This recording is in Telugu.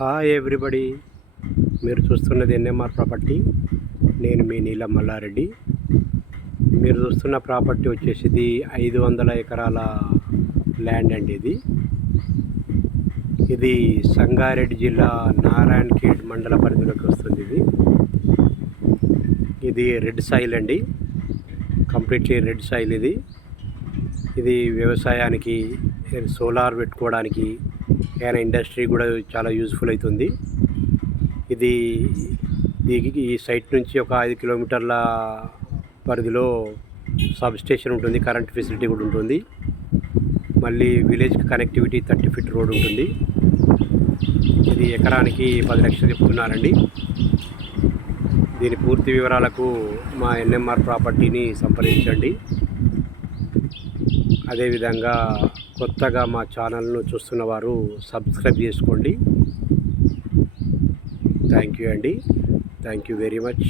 హాయ్ ఎవ్రీబడి, మీరు చూస్తున్నది ఎన్ఎంఆర్ ప్రాపర్టీ. నేను మీ నీలం మల్లారెడ్డి. మీరు చూస్తున్న ప్రాపర్టీ వచ్చేసి 500 ఎకరాల ల్యాండ్ అండి. ఇది సంగారెడ్డి జిల్లా నారాయణఖేడ్ మండల పరిధిలోకి వస్తుంది. ఇది రెడ్ సాయిల్ అండి, కంప్లీట్లీ రెడ్ సాయిల్. ఇది వ్యవసాయానికి, సోలార్ పెట్టుకోవడానికి, ఏదైనా ఇండస్ట్రీ కూడా చాలా యూజ్ఫుల్ అవుతుంది. ఈ సైట్ నుంచి ఒక 5 కిలోమీటర్ల పరిధిలో సబ్ స్టేషన్ ఉంటుంది, కరెంట్ ఫెసిలిటీ కూడా ఉంటుంది. మళ్ళీ విలేజ్కి కనెక్టివిటీ 30 ఫీట్ రోడ్ ఉంటుంది. ఇది ఎకరానికి 10 లక్షలు చెప్తున్నారండి. దీని పూర్తి వివరాలకు మా ఎన్ఎంఆర్ ప్రాపర్టీని సంప్రదించండి. అదేవిధంగా కొత్తగా మా ఛానల్ను చూస్తున్న వారు సబ్స్క్రైబ్ చేసుకోండి. థ్యాంక్ యూ అండి. Thank you very much.